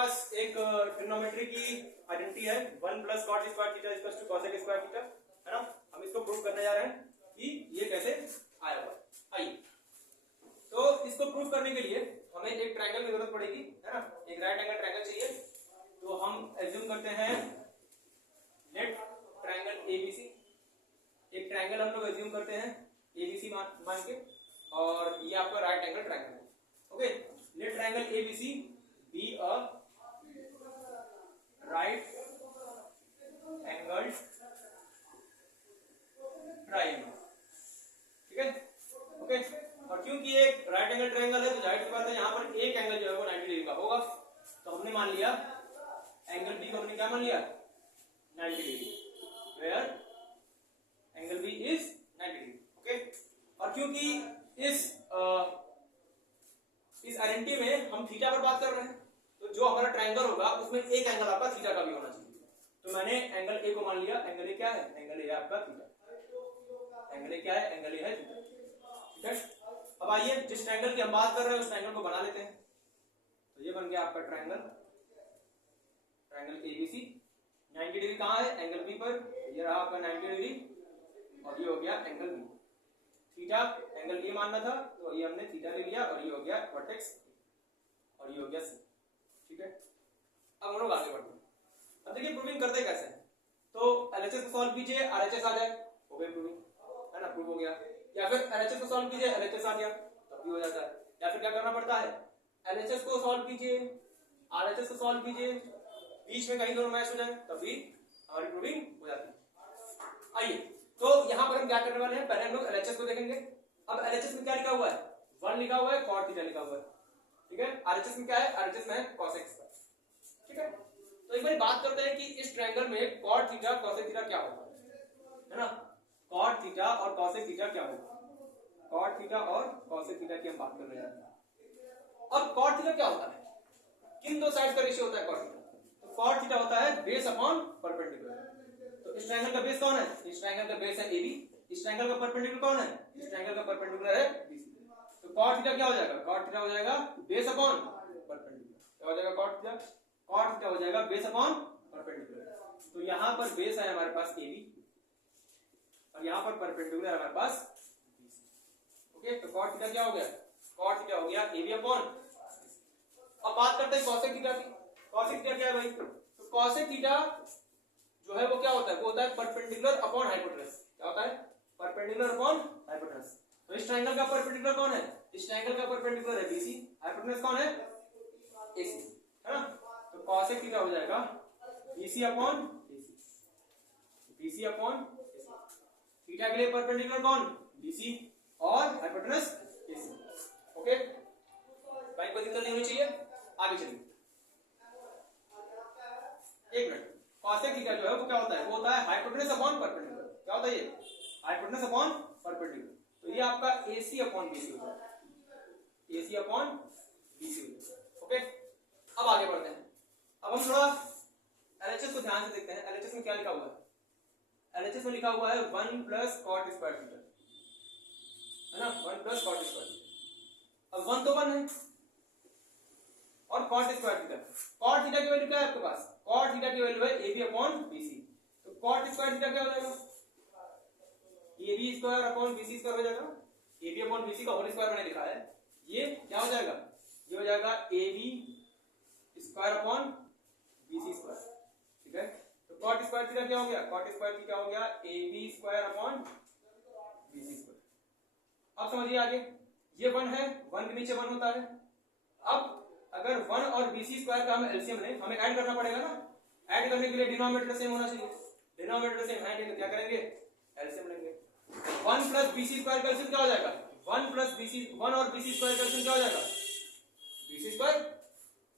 पास एक ट्रिग्नोमेट्री की आइडेंटिटी है 1 plus cot square theta equals to cosec square theta, है ना। हम इसको प्रूव करने जा रहे हैं कि ये कैसे आया हुआ। आइए, तो इसको प्रूव करने के लिए हमें एक ट्रायंगल की जरूरत पड़ेगी, है ना। एक राइट एंगल ट्रायंगल चाहिए। तो हम एज्यूम करते हैं लेट ट्रायंगल एबीसी, एक ट्रायंगल हम लोग एज्यूम करते हैं एबीसी मान के, और ये आपका राइट एंगल ट्रायंगल है। Okay, let triangle ABC be a right angle triangle, ठीक है। ओके, और क्योंकि एक राइट एंगल ट्रायंगल है तो जाहिर सी बात है यहाँ पर एक एंगल जो है वो 90 डिग्री का होगा। तो हमने मान लिया एंगल बी को हमने क्या मान लिया 90 degree, where angle B is 90 degree. Okay, और क्योंकि इस आइडेंटिटी में हम थीटा पर बात कर रहे हैं, तो जो हमारा ट्रायंगल होगा उसमें एक एंगल आपका थीटा का भी होना चाहिए। तो मैंने एंगल ए को मान लिया, एंगल ए क्या है, एंगल ए है आपका थीटा। एंगल ए क्या है, एंगल ए है थीटा, ठीक है। अब आइए जिस ट्रायंगल की हम बात कर रहे हैं उस ट्रायंगल को बना लेते हैं। तो ये बन गया आपका ट्रायंगल एबीसी। 90 डिग्री कहाँ है, एंगल बी पर, ये रहा आपका 90 डिग्री, और ये हो गया angle B. Theta angle A मानना था तो ये हमने थीटा ले लिया, और ये हो गया वर्टेक्स, और ये हो गया सी, ठीक है। अब हम लोग आगे बढ़ते हैं। अब देखिए प्रूविंग करते कैसे हैं। तो एलएचएस को सॉल्व कीजिए, आरएचएस आ जाए, हो गई प्रूविंग, है ना, प्रूव हो गया। या फिर एलएचएस को सॉल्व कीजिए, एलएचएस आ गया, तब भी हो जाता है। या फिर क्या करना पड़ता है, एलएचएस को सॉल्व कीजिए, आरएचएस को सॉल्व कीजिए, बीच में कहीं दोनों मैच हो जाए, तब भी हमारी प्रूविंग हो जाती है। आइए, तो यहां पर हम क्या करने वाले हैं, पहले हम लोग एलएचएस को देखेंगे। अब एलएचएस में क्या लिखा हुआ है, 1 लिखा हुआ है, कॉट थीटा लिखा हुआ है, ठीक है। आरएचएस में क्या है, आरएचएस में है कोसेक स्क्वायर, ठीक है। तो एक बार बात करते हैं कि इस ट्रायंगल में कॉट थीटा कोसेक थीटा क्या होगा, है ना। कॉट थीटा और कोसेक थीटा क्या होगा, कॉट थीटा और कोसेक थीटा की हम बात करने जा रहे हैं। अब कॉट थीटा क्या होता है, किन दो साइड का रेशियो होता है कॉट थीटा, तो कॉट थीटा होता है बेस अपॉन परपेंडिकुलर। तो इस ट्रायंगल का बेस कौन है, इस ट्रायंगल का बेस है AB, इस ट्रायंगल का परपेंडिकुलर कौन है, इस ट्रायंगल का परपेंडिकुलर है BC। तो कॉट थीटा क्या हो जाएगा, कॉट थीटा हो जाएगा बेस अपॉन परपेंडिकुलर। क्या हो जाएगा कॉट थीटा, कॉट थीटा हो जाएगा बेस अपॉन परपेंडिकुलर। तो यहां पर बेस है हमारे पास AB, और यहां पर परपेंडिकुलर है हमारे पास BC। ओके, तो कॉट थीटा क्या हो गया, कॉट थीटा हो गया AB अपॉन। अब बात करते हैं कोसेक थीटा की। कोसेक थीटा क्या है भाई, तो कोसेक थीटा जो है वो क्या होता है, वो होता है परपेंडिकुलर अपॉन हाइपोटेनस। क्या होता है, परपेंडिकुलर अपॉन हाइपोटेनस। तो इस ट्रायंगल का परपेंडिकुलर कौन है, इस ट्रायंगल का परपेंडिकुलर है BC, हाइपोटेनस कौन है AC, है ना। तो कोसेक थीटा हो जाएगा BC upon AC, BC upon AC। Theta के लिए परपेंडिकुलर कौन, BC, और हाइपोटेनस AC। ओके भाई, कोई दिक्कत नहीं होनी चाहिए। आगे चलिए, एक मिनट। कोसेक थीटा जो है वो क्या होता है, वो होता है हाइपोटेनस अपॉन परपेंडिकुलर। क्या होता है ये, हाइपोटेनस अपॉन परपेंडिकुलर। तो ये आपका AC अपॉन BC होता है, AC अपॉन BC होता है। ओके, अब आगे बढ़ते हैं। अब हम थोड़ा एलएचएस को ध्यान से देखते हैं। एलएचएस में क्या लिखा हुआ है, एलएचएस में लिखा हुआ है 1 प्लस कॉट स्क्वायर थीटा, है ना, 1 प्लस कॉट स्क्वायर थीटा। अब 1 तो 1 है, और cot square theta, cot theta की वैल्यू क्या है आपके पास, कॉट थीटा की वैल्यू है AB अपॉन BC। तो कॉट स्क्वायर थीटा क्या हो जाएगा, AB square upon BC square हो जाएगा। AB अपॉन BC का होल स्क्वायर मैंने लिखा है, ये क्या हो जाएगा, ये हो जाएगा AB square upon BC square, ठीक है। तो कॉट स्क्वायर थीटा क्या हो गया, कॉट स्क्वायर थीटा हो गया AB square upon BC square. अब समझिए आगे, ये 1 है, 1 के नीचे 1 होता है। अब अगर 1 और BC स्क्वायर का हम एलसीएम लें, हमें ऐड करना पड़ेगा ना। ऐड करने के लिए डिनोमिनेटर सेम होना चाहिए, डिनोमिनेटर सेम है तो क्या करेंगे, एलसीएम लेंगे। 1 प्लस BC स्क्वायर का एलसीएम क्या हो जाएगा, 1 प्लस BC, 1 और BC स्क्वायर का एलसीएम क्या हो जाएगा, BC स्क्वायर।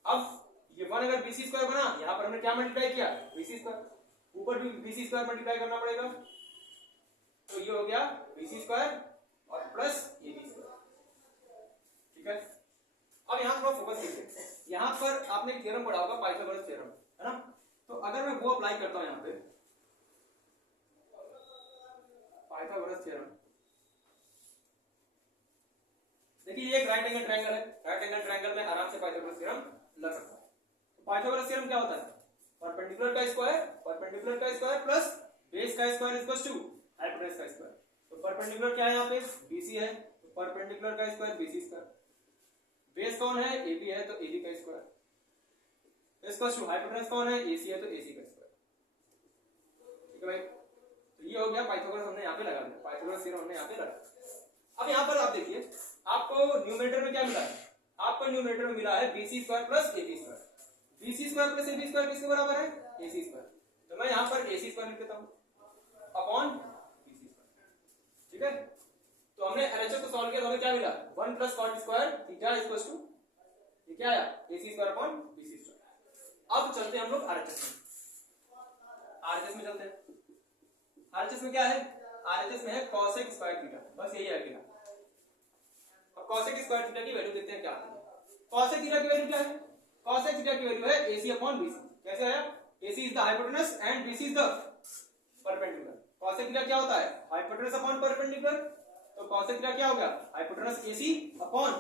अब ये 1 अगर BC स्क्वायर बना, यहां पर हमने क्या मल्टीप्लाई किया, BC स्क्वायर, ऊपर भी BC स्क्वायर मल्टीप्लाई करना पड़ेगा। तो ये हो गया BC स्क्वायर और प्लस AB स्क्वायर, ठीक है। अब यहां थोड़ा फोकस कीजिए, यहां पर आपने एक थ्योरम पढ़ा होगा, पाइथागोरस थ्योरम, है ना। तो अगर मैं वो अप्लाई करता हूं यहां पे, पाइथागोरस थ्योरम, देखिए ये एक राइट एंगल ट्रायंगल है, राइट एंगल ट्रायंगल में आराम से पाइथागोरस थ्योरम लग सकता है। पाइथागोरस थ्योरम क्या होता है? परपेंडिकुलर का स्क्वायर प्लस बेस का स्क्वायर इक्वल्स टू हाइपोटेनस का स्क्वायर। तो परपेंडिकुलर क्या है यहाँ पे? BC है, तो परपेंडिकुलर का स्क्वायर BC स्क्वायर। बेस कौन है? AB है, तो AB का स्क्वायर इक्वल्स टू हाइपोटेनस कौन है? AC है, तो AC का स्क्वायर। ठीक है भाई, तो ये हो गया पाइथागोरस हमने यहाँ पे लगा दिया, पाइथागोरस थ्योरम हमने यहाँ पे लगा। अब यहाँ पर आप देखिए, आपको न्यूमरेटर में क्या मिला है? आपको न्यूमरेटर में मिला है BC square plus AB square. BC square plus AB square किसके बराबर है? AC square. तो मैं यहाँ पर AC स्क्वायर लिख देता हूँ अपॉन BC स्क्वायर। ठीक है, तो हमने LHS को सॉल्व किया तो हमें क्या मिला? 1 plus cot square theta equals to ये क्या आया? AC square upon BC square. अब चलते हैं हम लोग RHS में। RHS में चलते हैं। RHS में क्या है? RHS में है cosec स्क्वायर थीटा, बस यही है अकेला। अब cosec स्क्वायर थीटा की वैल्यू देखते हैं क्या आती है। cosec थीटा की वैल्यू क्या है? cosec थीटा की वैल्यू है AC अपॉन BC। कैसे आया? AC is the hypotenuse and BC is the perpendicular. cosec theta क्या होता है? Hypotenuse upon perpendicular. तो cosec थीटा क्या होगा? Hypotenuse AC upon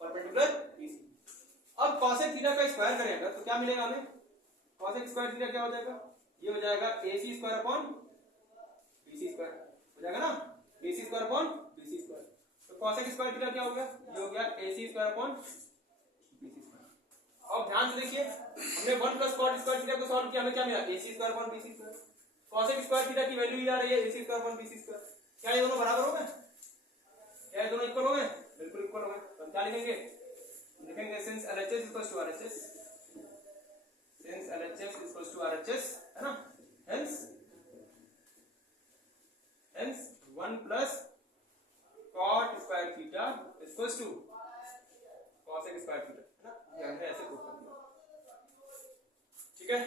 perpendicular BC। अब cosec थीटा का स्क्वायर करेंगे तो क्या मिलेगा हमें? cosec स्क्वायर थीटा क्या हो जाएगा? ये हो जाएगा AC square upon BC square हो जाएगा ना, BC square upon BC square. तो cosec स्क्वायर थीटा क्या हो गया? ये हो गया AC square upon BC square. अब ध्यान से देखिए, हमने 1 प्लस cot स्क्वायर थीटा को सॉल्व किया, हमें क्या मिला? AC square upon BC square. cosec square theta की वैल्यू ये आ रही है AC square upon BC square. क्या ये दोनों बराबर हो गए? क्या ये दोनों इक्वल हो गए? बिल्कुल इक्वल हो गए। तो हम क्या लिखेंगे? लिखेंगे since LHS equals to RHS, since LHS equals to RHS, है ना, hence 1 plus cot square theta equals to cosec square theta, है ना, ये हमने ऐसे प्रूव कर दिया। ठीक है,